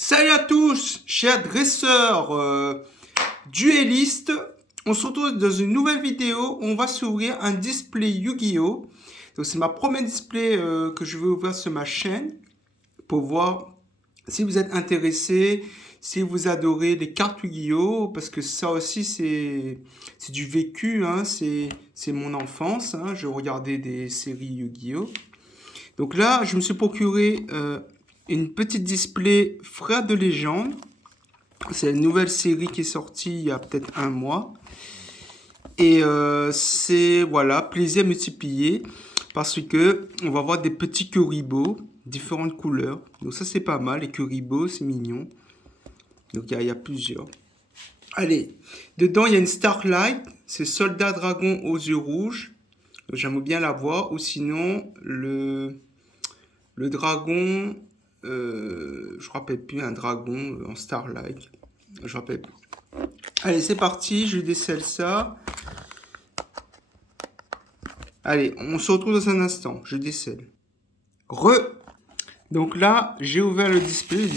Salut à tous, chers dresseurs duellistes. On se retrouve dans une nouvelle vidéo où on va s'ouvrir un display Yu-Gi-Oh! Donc c'est ma première display que je vais ouvrir sur ma chaîne pour voir si vous êtes intéressé, si vous adorez les cartes Yu-Gi-Oh! Parce que ça aussi c'est du vécu, hein, c'est mon enfance, hein, je regardais des séries Yu-Gi-Oh! Donc là, je me suis procuré une petite display Frères de légende. C'est une nouvelle série qui est sortie il y a peut-être un mois. Et c'est, voilà, plaisir multiplié. Parce que on va voir des petits Kuribo, différentes couleurs. Donc ça, c'est pas mal. Les Kuribo, c'est mignon. Donc il y a plusieurs. Allez, dedans, il y a une Starlight. C'est Soldat Dragon aux yeux rouges. J'aimerais bien la voir. Ou sinon, le dragon... je ne rappelle plus, un dragon en Starlight. Je rappelle plus. Allez, c'est parti, je décèle ça. Allez, on se retrouve dans un instant, je décèle. Donc là, j'ai ouvert le display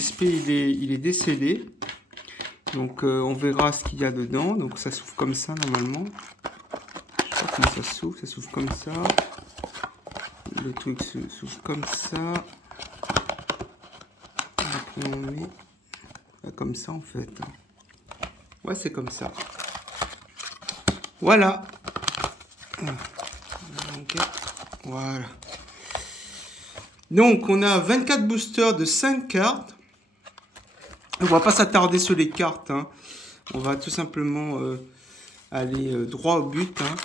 il est décellé. Donc on verra ce qu'il y a dedans. Donc ça s'ouvre comme ça normalement. Je sais pas comment ça s'ouvre comme ça. Le truc s'ouvre comme ça. Après on met comme ça en fait. Ouais, c'est comme ça. Voilà. Voilà. Donc, on a 24 boosters de 5 cartes. On va pas s'attarder sur les cartes, hein. On va tout simplement aller droit au but, hein.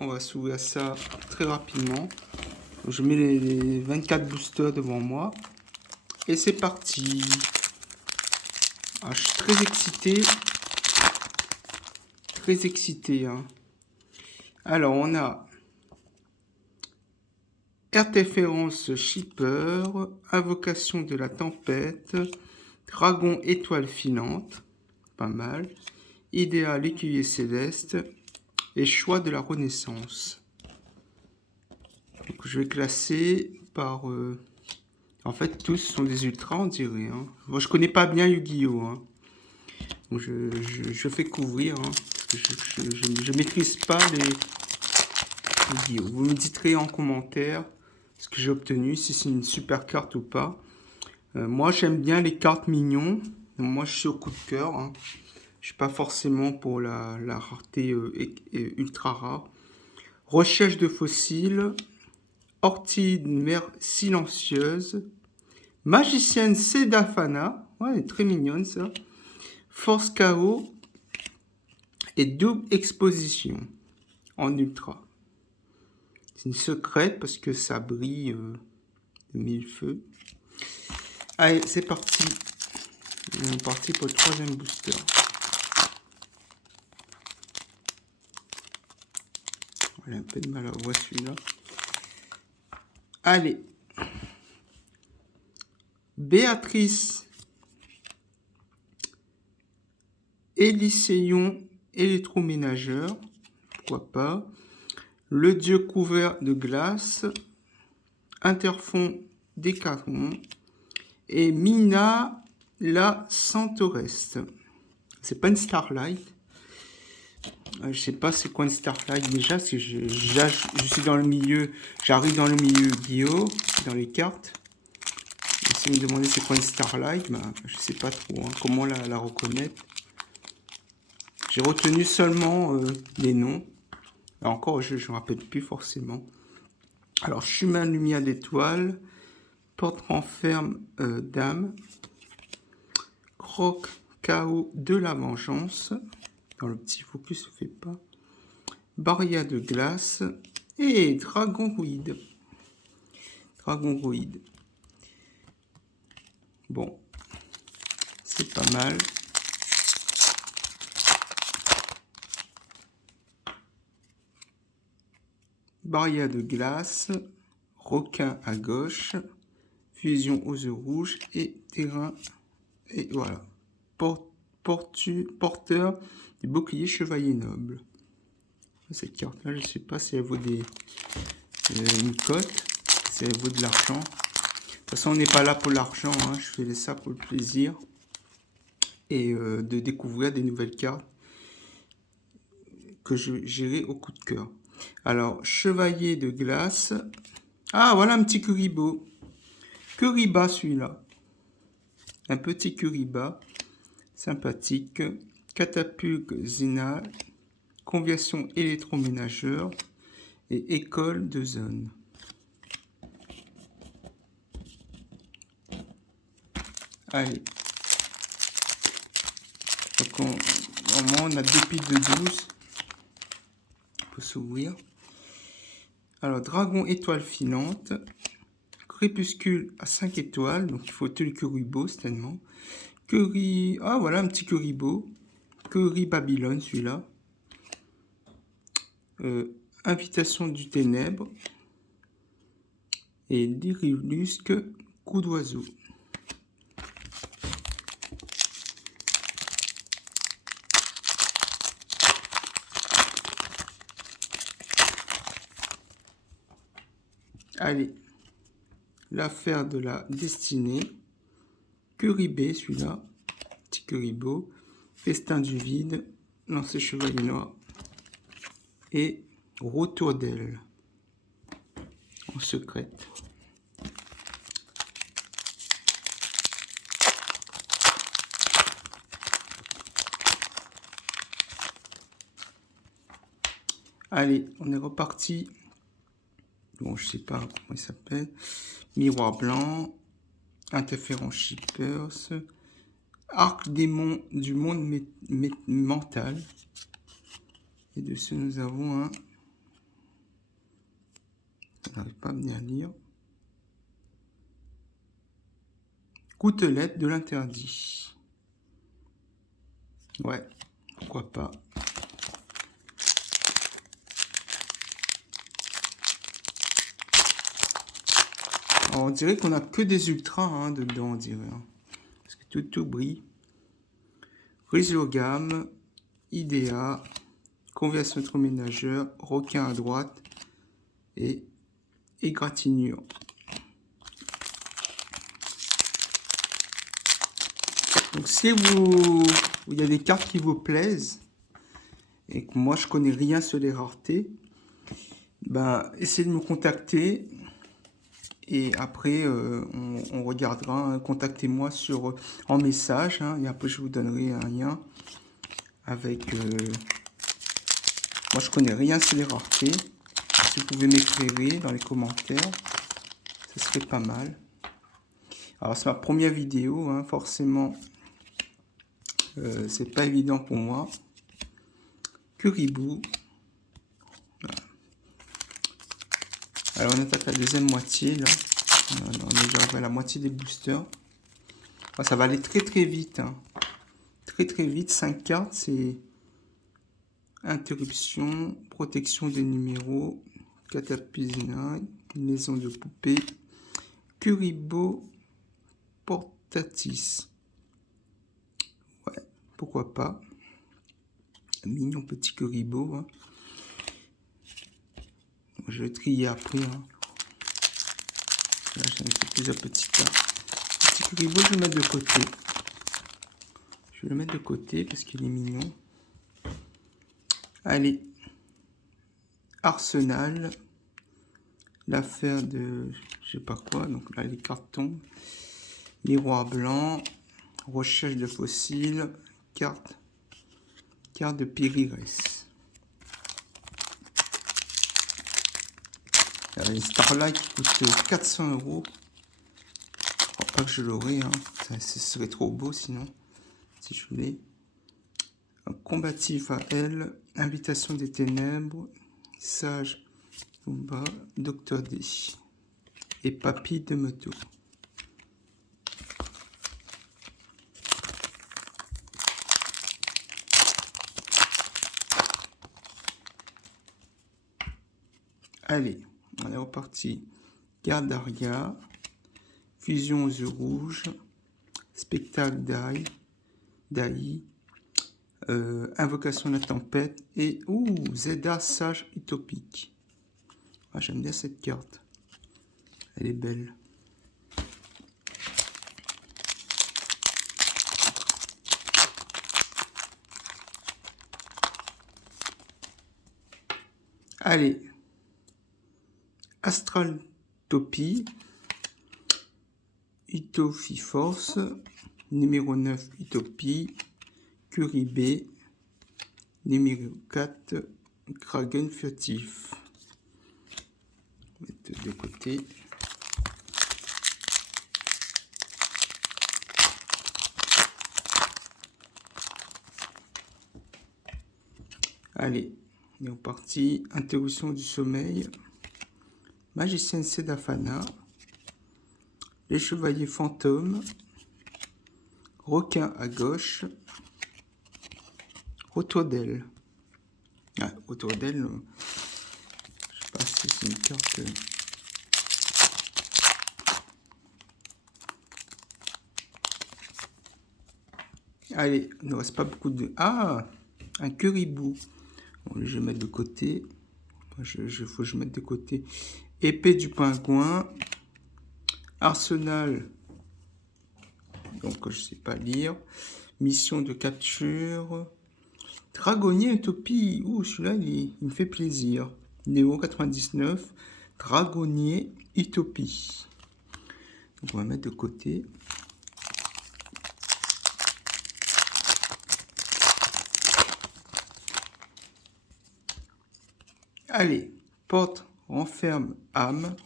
On va s'ouvrir ça très rapidement. Donc, je mets les 24 boosters devant moi. Et c'est parti. Ah, je suis très excité. Très excité, hein. Alors, on a Interférence Shipper, Invocation de la Tempête, Dragon Étoile Filante, pas mal, Idéal Écuyer Céleste et Choix de la Renaissance. Donc, je vais classer par... en fait, tous sont des ultras, on dirait, hein. Moi, je connais pas bien Yu-Gi-Oh! Hein. Donc, je fais couvrir, hein, parce que je maîtrise pas les Yu-Gi-Oh! Vous me direz en commentaire ce que j'ai obtenu, si c'est une super carte ou pas. Moi, j'aime bien les cartes mignons. Donc, moi, je suis au coup de cœur, hein. Je suis pas forcément pour la rareté ultra rare. Recherche de fossiles. Ortie de mer silencieuse. Magicienne Sedafana. Ouais, elle est très mignonne, ça. Force chaos. Et double exposition en ultra. C'est une secrète parce que ça brille de mille feux. Allez, c'est parti. On est parti pour le troisième booster. Voilà, un peu de mal à voir celui-là. Allez. Béatrice Élyséon électroménageur. Pourquoi pas. Le dieu couvert de glace. Interfond d'Hécaton. Et Mina la Centaureste. C'est pas une Starlight. Je sais pas c'est quoi une Starlight déjà. Si je suis dans le milieu. J'arrive dans le milieu Yu-Gi-Oh! Dans les cartes. Et si vous me demandez c'est quoi une Starlight, ben, je sais pas trop, hein, comment la reconnaître. J'ai retenu seulement les noms. Alors encore, je ne rappelle plus forcément. Alors, chemin lumière d'étoile. Porte renferme d'âme. Croc chaos de la vengeance. Dans le petit focus, ne fait pas. Barrière de glace. Et dragon rouide. Dragon rouide. Bon. C'est pas mal. Barrière de glace. Requin à gauche. Fusion aux œufs rouges et terrain. Et voilà. Porteur du bouclier chevalier noble. Cette carte-là, je ne sais pas si elle vaut une cote, si elle vaut de l'argent. toute façon, on n'est pas là pour l'argent, hein. Je fais ça pour le plaisir. Et de découvrir des nouvelles cartes que je gérerai au coup de cœur. Alors, chevalier de glace. Ah, voilà un petit Kuribo. Kuriba, celui-là. Un petit Kuriba. Sympathique. Catapulte Zena. Conversion électroménageur. Et école de zone. Allez. Donc, normalement, on a 2 piles de 12. On peut s'ouvrir. Alors, dragon étoile filante. Crépuscule à 5 étoiles. Donc, il faut tout le Kuribo, certainement. Curry. Ah, voilà un petit Kuribo. Curry Babylone, celui-là. Invitation du ténèbre. Et Dirilusque, coup d'oiseau. Allez, l'affaire de la destinée. Curibé, celui-là. Petit Kuribo. Festin du vide. Lancer chevalier noir. Et retour d'elle. En secrète. Allez, on est reparti. Bon, je sais pas comment il s'appelle. Miroir blanc. Interférence Shippers. Arc démon du monde mental. Et dessus, nous avons un... Je n'arrive pas à bien lire. Gouttelette de l'interdit. Ouais, pourquoi pas. Alors, on dirait qu'on a que des ultras hein, dedans, on dirait. Hein. Parce que tout brille. Rhizogame, Idea, conversion électroménageur, requin à droite et égratignure. Donc si il y a des cartes qui vous plaisent et que moi je connais rien sur les raretés, ben essayez de me contacter et après on regardera. Hein, contactez-moi en message hein, et après je vous donnerai un lien avec. Moi je connais rien sur les raretés. Si vous pouvez m'éclairer dans les commentaires, ce serait pas mal. Alors c'est ma première vidéo, hein, forcément. C'est pas évident pour moi. Kuribo. Voilà. Alors on attaque la deuxième moitié là. On est déjà à la moitié des boosters. Ah, ça va aller très très vite. Hein. Très très vite. 5 cartes, c'est interruption, protection des numéros, catapultina, maison de poupée, Kuribo portatis. Ouais, pourquoi pas. Mignon petit Kuribo. Hein. Je vais trier après. Hein. Là, j'ai un peu plusieurs petits cartes. Petit Kuribo, je vais le mettre de côté. Je vais le mettre de côté parce qu'il est mignon. Allez. Arsenal. L'affaire de... je sais pas quoi. Donc là, les cartes tombent. Miroir blanc. Recherche de fossiles. Carte de Pyrrhus. Une Starlight qui coûte 400 €. Je crois pas que je l'aurai. Hein. Ce serait trop beau sinon. Si je voulais. Un combatif à elle. Invitation des ténèbres. Sage. Combat. Docteur D. Et Papy de moto. Allez, on est reparti. Gardaria, Fusion aux yeux rouges, Spectacle d'Aï, Invocation de la tempête et Zeda Sage utopique. Ah, j'aime bien cette carte. Elle est belle. Allez. Astraltopie. Utopie Force. Numéro 9, Utopie. Curie B. Numéro 4, Kragen Furtif. Mettre de côté. Allez, on est reparti. Interruption du sommeil. Magicien Sedafana. Les chevaliers fantômes. Requin à gauche. Retour d'elle. Ah, retour d'elle. Je sais pas si c'est une carte. Allez, il ne reste pas beaucoup de. Ah, un curibou. Bon, je vais mettre de côté. Faut que je mette de côté. Épée du pingouin. Arsenal. Donc, je sais pas lire. Mission de capture. Dragonnier Utopie. Ouh, celui-là, il me fait plaisir. Néo 99. Dragonnier Utopie. Donc, on va mettre de côté. Allez, porte, renferme, âme.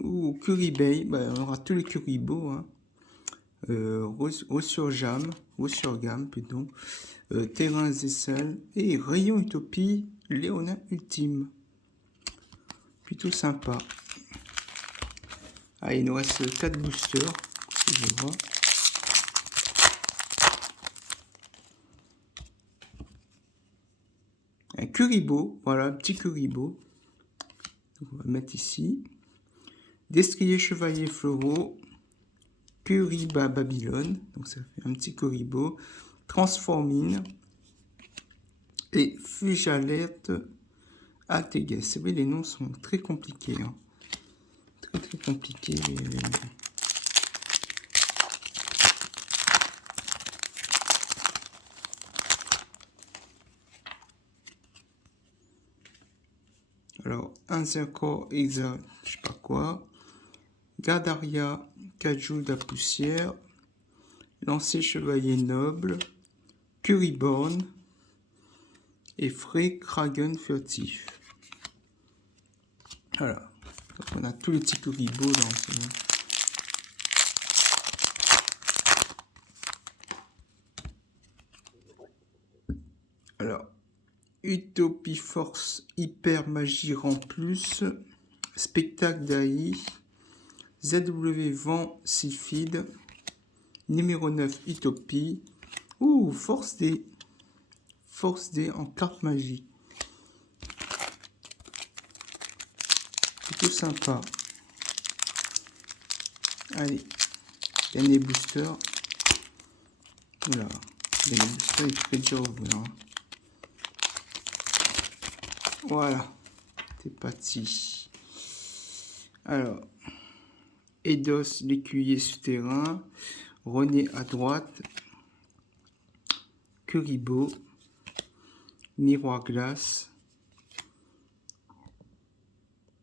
Ou Curibay, bah, on aura tous les Curibos. Hein. Resurgam plutôt. Terrain Zessel et Rayon Utopie, Léonin Ultime. Plutôt sympa. Ah, il nous reste 4 boosters. Je vois. Un Kuribo, voilà, un petit Kuribo. Donc, on va mettre ici. Destrier Chevalier Floraux. Kuriba Babylone, donc ça fait un petit Kuribo. Transformine. Et Fujalette Alteges. Vous voyez, les noms sont très compliqués. Hein. Très compliqués. Alors, Anzerco Exa, je sais pas quoi. Gardaria, Kajou de la poussière. Lancer Chevalier Noble. Curiborn. Et Frey Kragen Furtif. Voilà. Donc, on a tous les petits Kuribos dans ce. Alors, Utopie Force Hyper Magie Rend Plus. Spectacle d'AI. ZW Vent Sylphide. Numéro 9 Utopie. Ouh, Force D. Force D en carte magie. Plutôt sympa. Allez, dernier booster. Voilà, dernier booster, il fait déjà ouvrir. Voilà, c'est parti. Alors, Eidos, l'écuyer souterrain. René à droite. Kuribo. Miroir glace.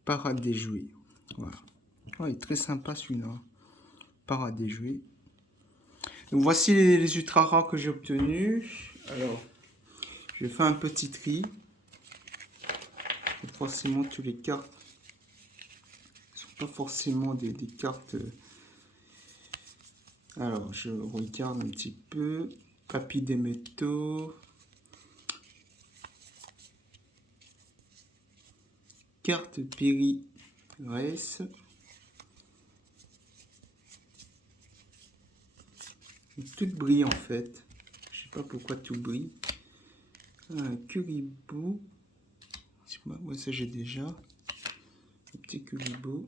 Parade des jouets. Voilà. Oh, il est très sympa celui-là. Parade des jouets. Donc voici les ultra rares que j'ai obtenus. Alors, je vais faire un petit tri. Forcément, toutes les cartes ne sont pas forcément des cartes. Alors, je regarde un petit peu. Papy des métaux. Carte Piri Race. Tout brille en fait. Je sais pas pourquoi tout brille. Un Kuribo. Ouais, ça j'ai déjà. Un petit Kuribo.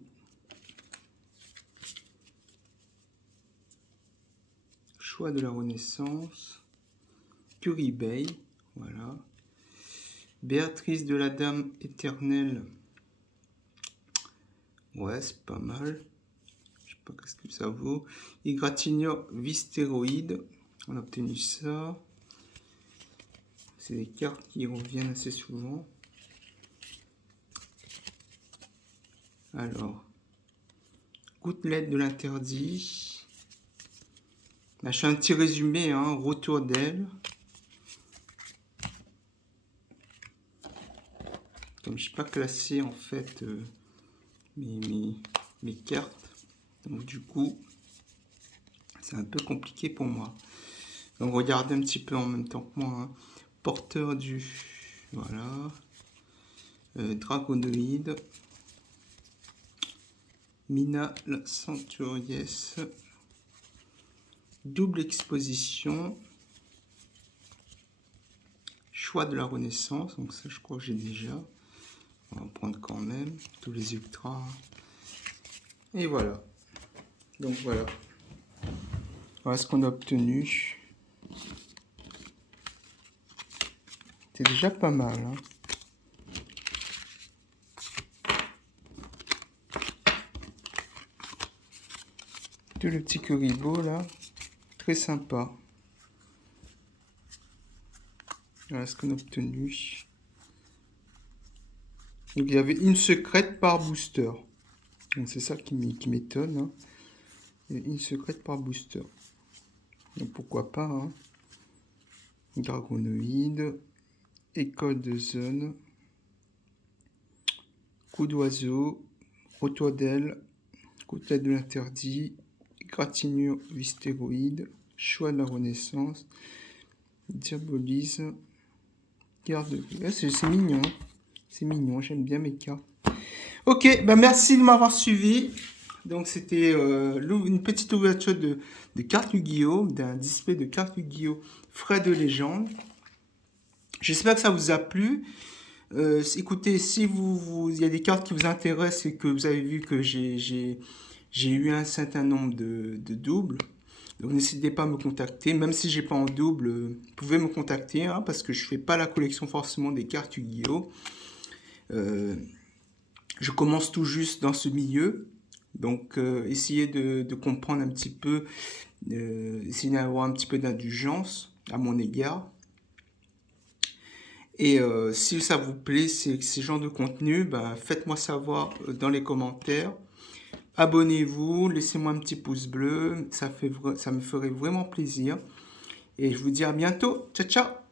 Choix de la Renaissance. Curibay. Voilà. Béatrice de la Dame Éternelle. Ouais, c'est pas mal. Je sais pas qu'est-ce que ça vaut. Igratigno Vistéroïde. On a obtenu ça. C'est des cartes qui reviennent assez souvent. Alors, gouttelette de l'interdit. Là, je fais un petit résumé, hein, retour d'aile. Comme je n'ai pas classé en fait mes cartes, donc du coup, c'est un peu compliqué pour moi. Donc regardez un petit peu en même temps que moi. Hein. Porteur du... Voilà. Dragonoïde. Mina la Centuriès. Double exposition. Choix de la Renaissance. Donc ça, je crois que j'ai déjà. On va prendre quand même tous les ultras. Et voilà. Donc voilà. Voilà ce qu'on a obtenu. C'est déjà pas mal. Hein. Tout le petit Kuribo là. Très sympa. Voilà ce qu'on a obtenu. Donc il y avait une secrète par booster. Donc c'est ça qui m'étonne. Hein. Il y a une secrète par booster. Donc pourquoi pas. Hein. Dragonoïde. École de zone. Coup d'oiseau. Retour d'aile. Gouttelette de l'interdit. Égratignure du stéroïde. Choix de la Renaissance. Diabolise. Garde. C'est mignon. C'est mignon. J'aime bien mes cartes. Ok, ben merci de m'avoir suivi. Donc c'était une petite ouverture de cartes Yu-Gi-Oh! D'un display de cartes Yu-Gi-Oh! Frais de légende. J'espère que ça vous a plu. Écoutez, si il y a des cartes qui vous intéressent et que vous avez vu que j'ai eu un certain nombre de doubles, donc n'hésitez pas à me contacter. Même si j'ai pas en double, vous pouvez me contacter hein, parce que je fais pas la collection forcément des cartes Yu-Gi-Oh! Je commence tout juste dans ce milieu, donc essayez de comprendre un petit peu, essayez d'avoir un petit peu d'indulgence à mon égard. Et si ça vous plaît, ces genres de contenu, ben, faites-moi savoir dans les commentaires. Abonnez-vous, laissez-moi un petit pouce bleu, ça me ferait vraiment plaisir. Et je vous dis à bientôt. Ciao, ciao!